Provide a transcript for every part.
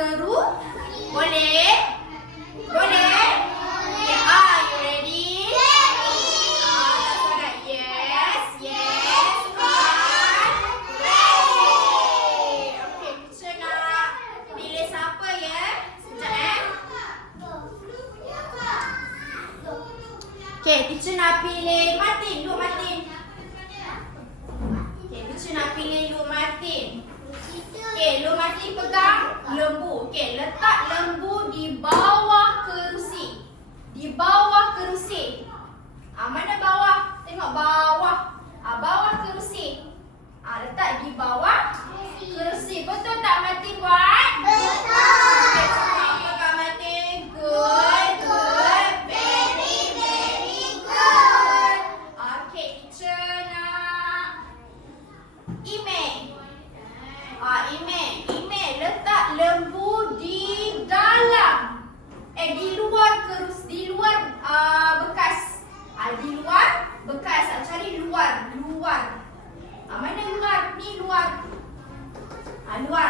teru? Boleh. Boleh. Boleh. Are you ready? Okay, Oh, ah, yes. Yes. Ready. Okey, macam nak pilih siapa ya? Sekejap eh. Okey, teacher nak pilih Martin. Duduk Martin. Okay, teacher nak pilih Duduk Martin. Okey, lu mati pegang lembu. Okey, letak lembu di bawah kerusi. Di bawah kerusi. Ah, mana bawah? Tengok bawah. Ah, bawah kerusi. Ah, letak di bawah kerusi. Betul tak mati buat? અનુવાદ આમાં અનુવાદ નિર્વાદ અનુવાદ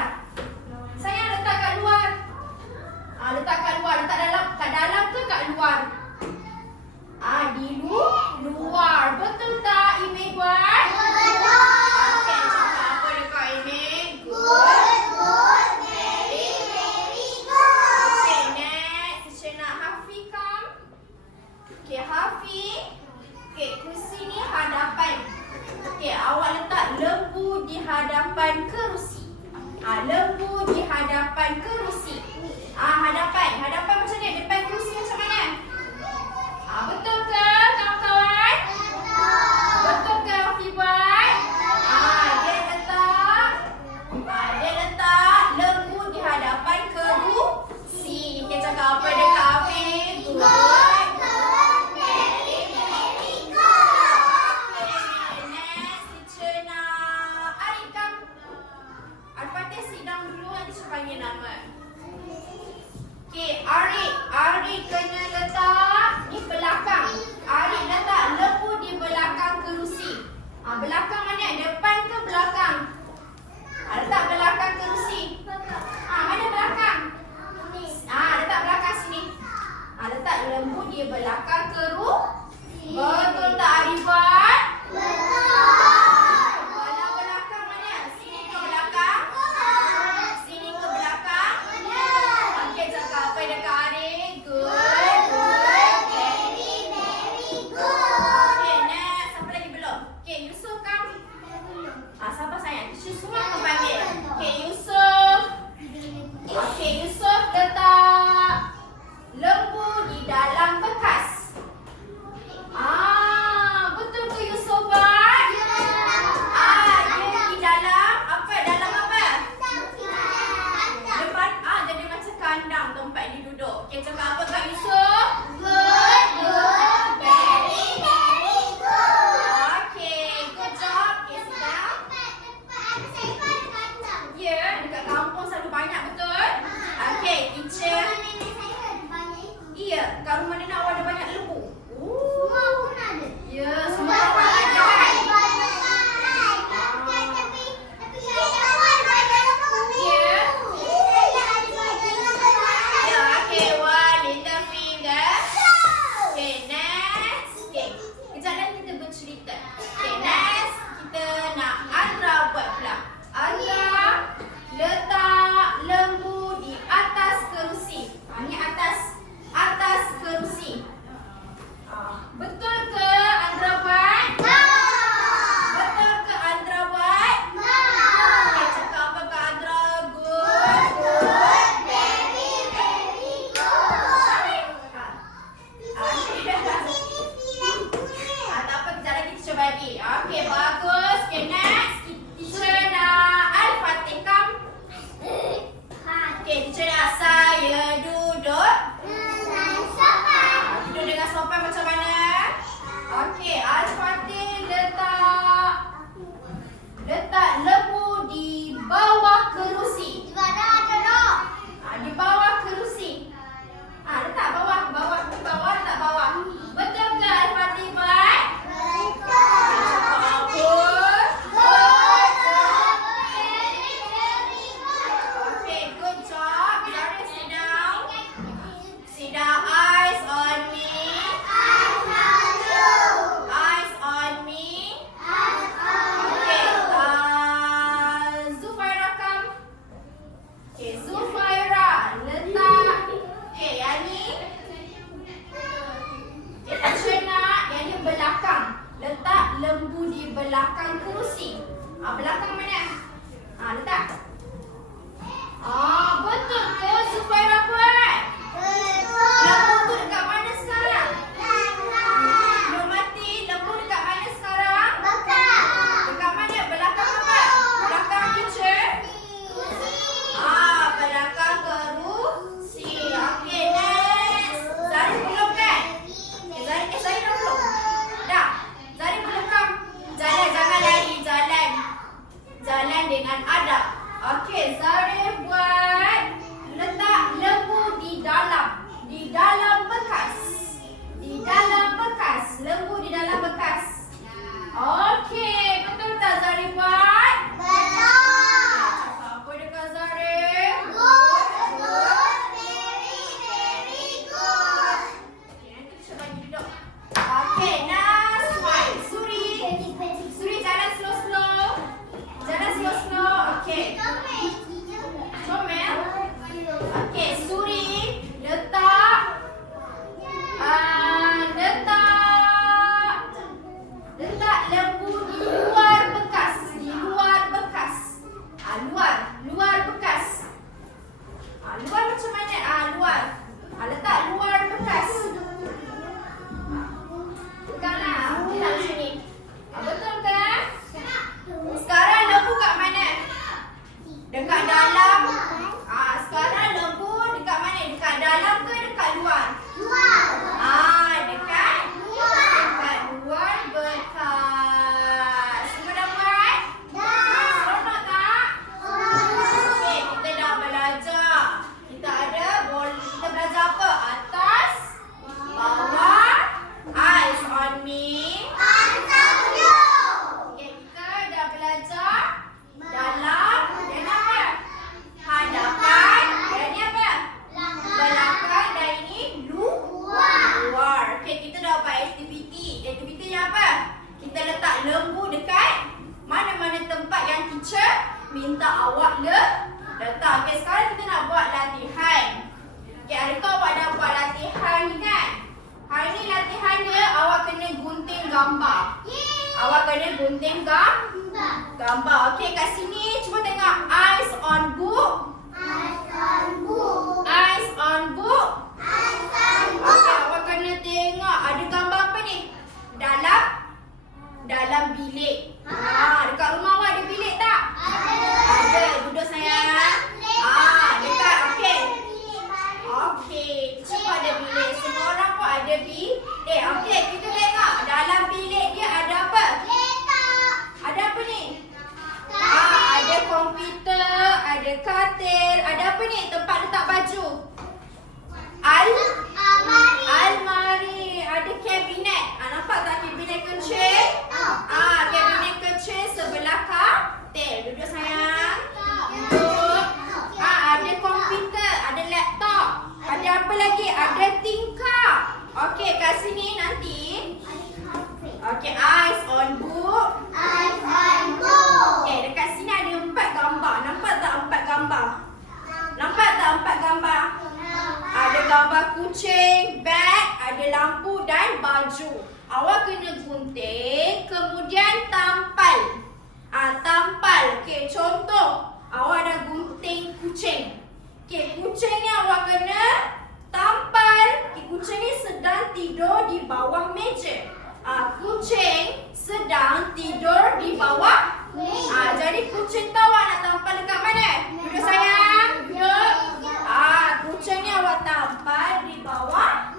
kucing tu awak nak tampal dekat mana? Duduk sayang. Duduk. Ah, kucing ni awak tampal di bawah.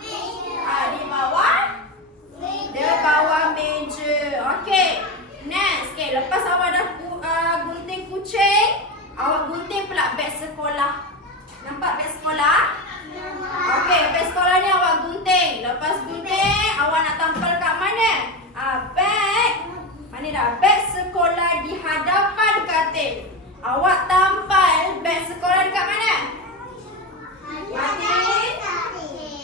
Ah, di bawah. Di bawah meja. Okey. Next. Okey, lepas awak dah uh, gunting kucing, awak gunting pula beg sekolah. Nampak beg sekolah? Okey, beg sekolah ni awak gunting. Lepas gunting, awak nak tampal kat mana? Ah, beg. Mana dah? Beg sekolah di hadapan katil. Awak tampal beg sekolah dekat mana?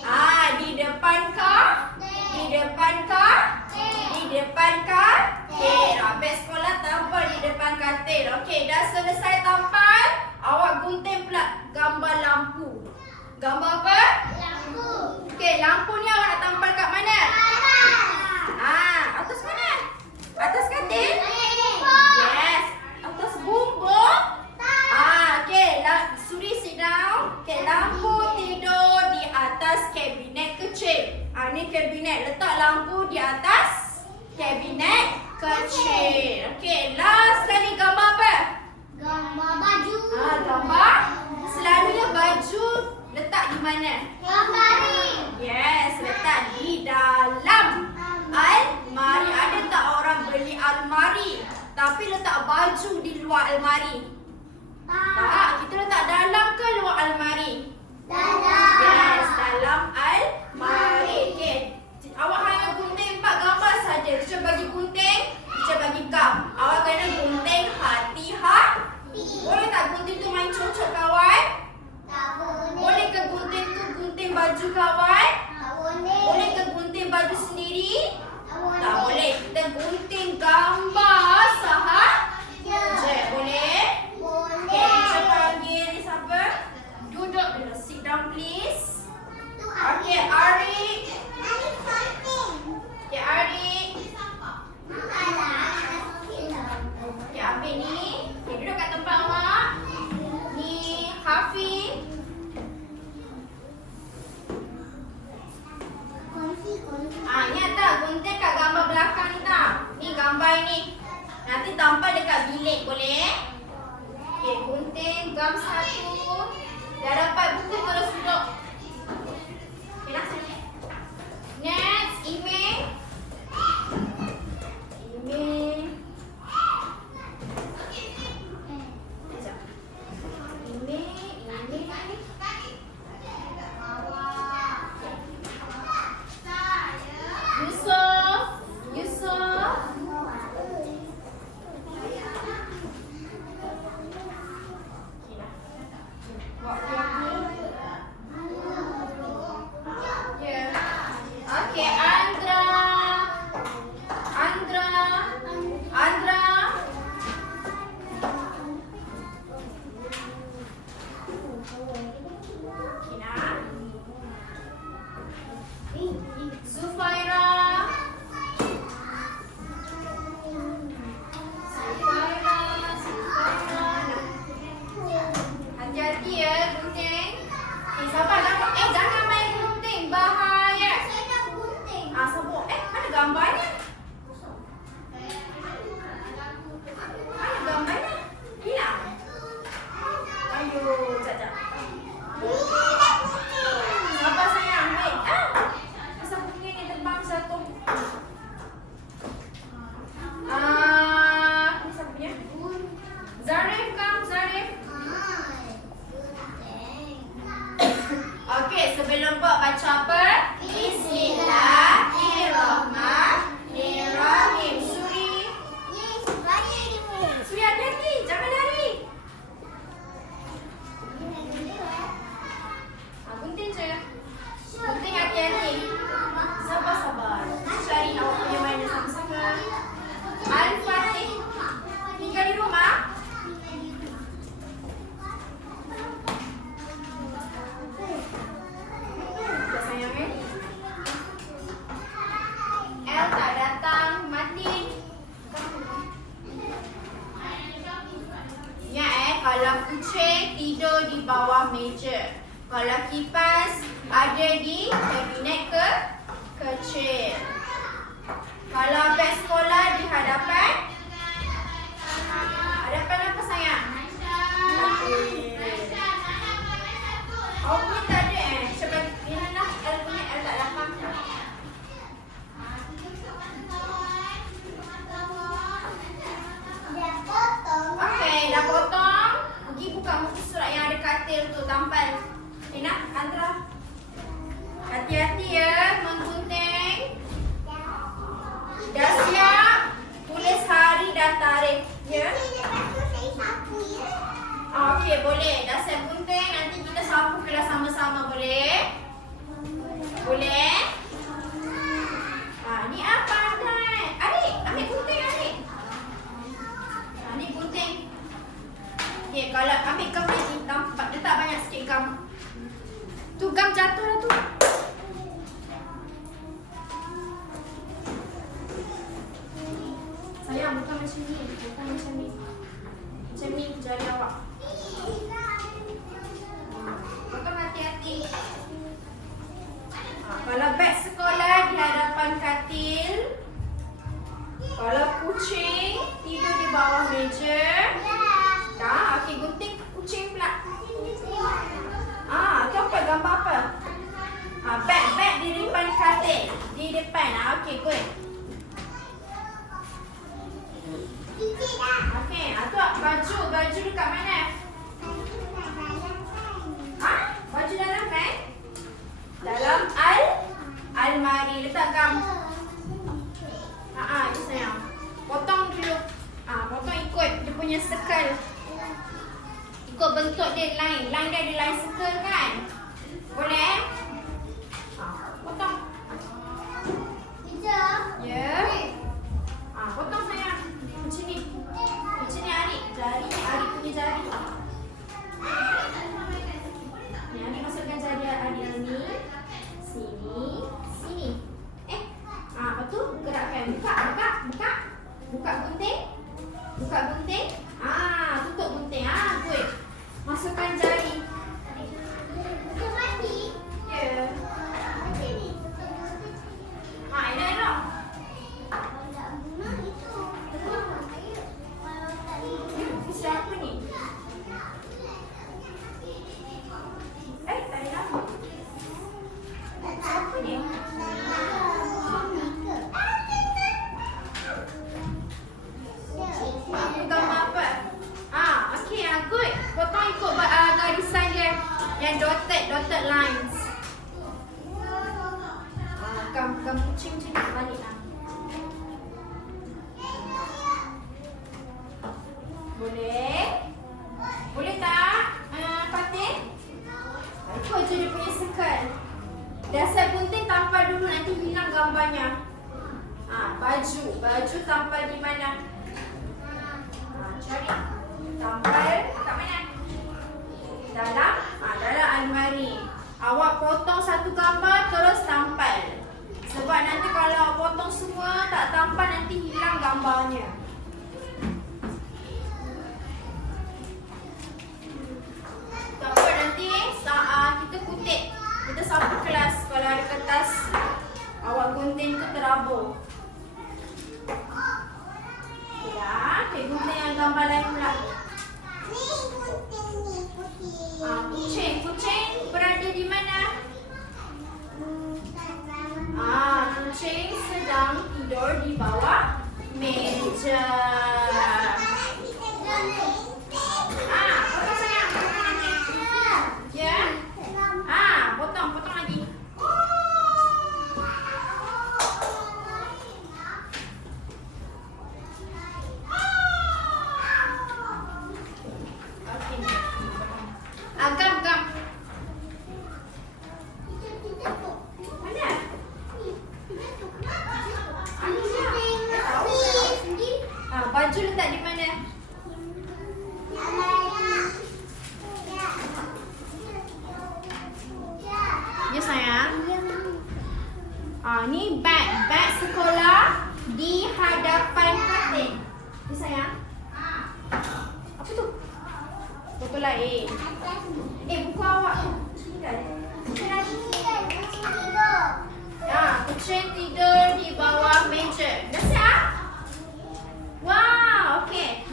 Ah, di depan kah? Di depan kah? Di depan kah? Okey, dah beg sekolah tampal di depan katil. Okey, dah selesai tampal, awak gunting pula gambar lampu. Gambar apa? Okey, lampu ni awak nak tampal kat mana? Ah, atas mana? Atas katil? Yes. Atas bumbung? Ah, okay. La, Suri sit down. Okay, lampu tidur di atas kabinet kecil. Ah, ni kabinet. Letak lampu di atas kabinet kecil. Okay, last sekali gambar apa? Gambar baju. Ah, gambar. Selalunya baju letak di mana? Gambari. Yes, letak di dalam almari. Ada tak orang beli almari tapi letak baju di luar almari? Tak, kita letak dalam ke luar almari? Yes, dalam almari. Okey. Awak hanya gunting empat gambar saja. Teacher bagi gunting, teacher bagi gam. Awak kena gunting hati-hati. Boleh tak gunting tu main cocok kawan? Boleh ke gunting tu gunting baju kawan? Boleh ke gunting baju sendiri? Tak boleh. Kita gunting gambar sahaja. Boleh? Okay, teacher panggil ni siapa? Duduk dulu. Sit down please. Okay, Ari. Okay, Ari. Okay, ambil ni. Okay, duduk kat tempat awak. Ni Hafiz. Ah, ingat tak gunting kat gambar belakang ni tak? Ni gambar ni. Nanti tampal dekat bilik boleh? Okey, gam satu. Dah dapat buku terus duduk. প্রার্থনা bentuk dia line. Line dia ada line circle kan? Boleh eh?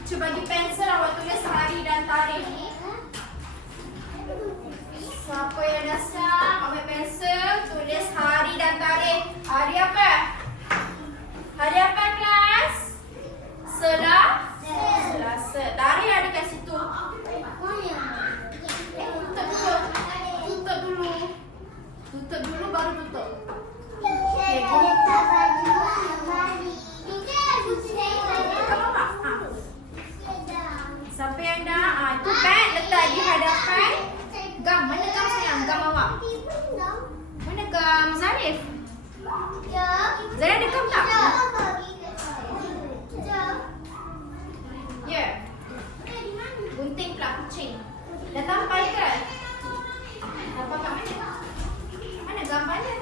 Cuba bagi pensel awak tulis hari dan tarikh. Siapa yang dah siap? Ambil pensel, tulis hari dan tarikh. Hari apa? Hari apa kelas? Selah? Selasa. Tarikh ada kat situ. Eh, tutup dulu. Tutup dulu. Tutup dulu baru tutup. Kamu tak? Ah. Siapa yang dah? Ah, tu bag letak di hadapan. Gam, mana gam sayang? Gam awak. Mana gam Zarif? Zarif ada gam tak? Ya. Gunting pula kucing. Dah tampal ke? Tampal kat mana? Mana gambarnya?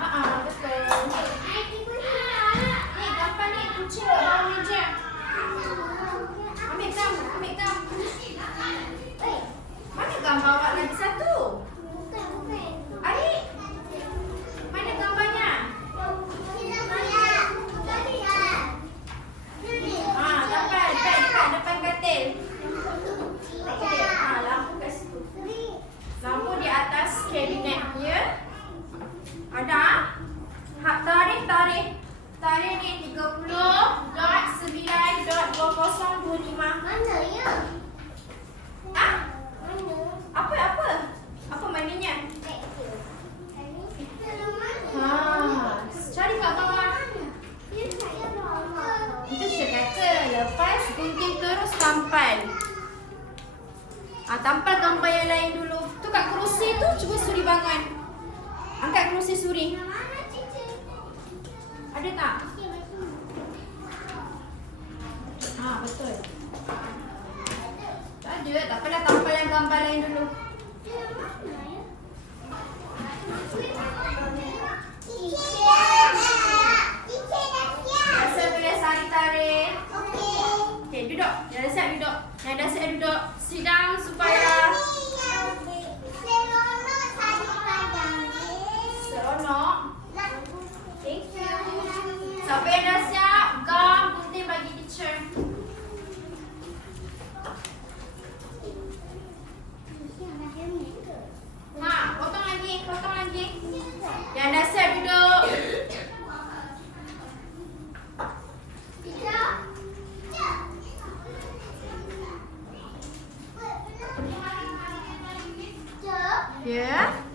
Ah, ah, betul. Ni gambar ni kucing kat bawah meja. Ambil gam, ambil gam. Eh, mana gambar awak lagi satu? Adik, mana gambarnya? Ah, tampal beg dekat depan katil. Okey, ah, lampu kat situ. Lampu di atas kabinet, ya? Ada? Hak tarikh, tarikh. Tarikh ni 30.9.2025. Ah, apa apa? Apa maknanya? Ha, cari kat bawah. Itu saya kata lepas gunting terus tampal. Ah, tampal gambar yang lain dulu. Tu kat kerusi tu cuba suri bangun. Angkat kerusi suri. Ada tak? Ha, betul. Tak ada, tak apalah tampal yang gambar lain dulu. Rasa. Okey, duduk. Yang dah siap duduk. Yang dah siap duduk. Sit down supaya seronok. Siapa yang dah siap, gam gunting bagi teacher. Ha, potong lagi, potong lagi. Yang dah siap duduk. Yeah.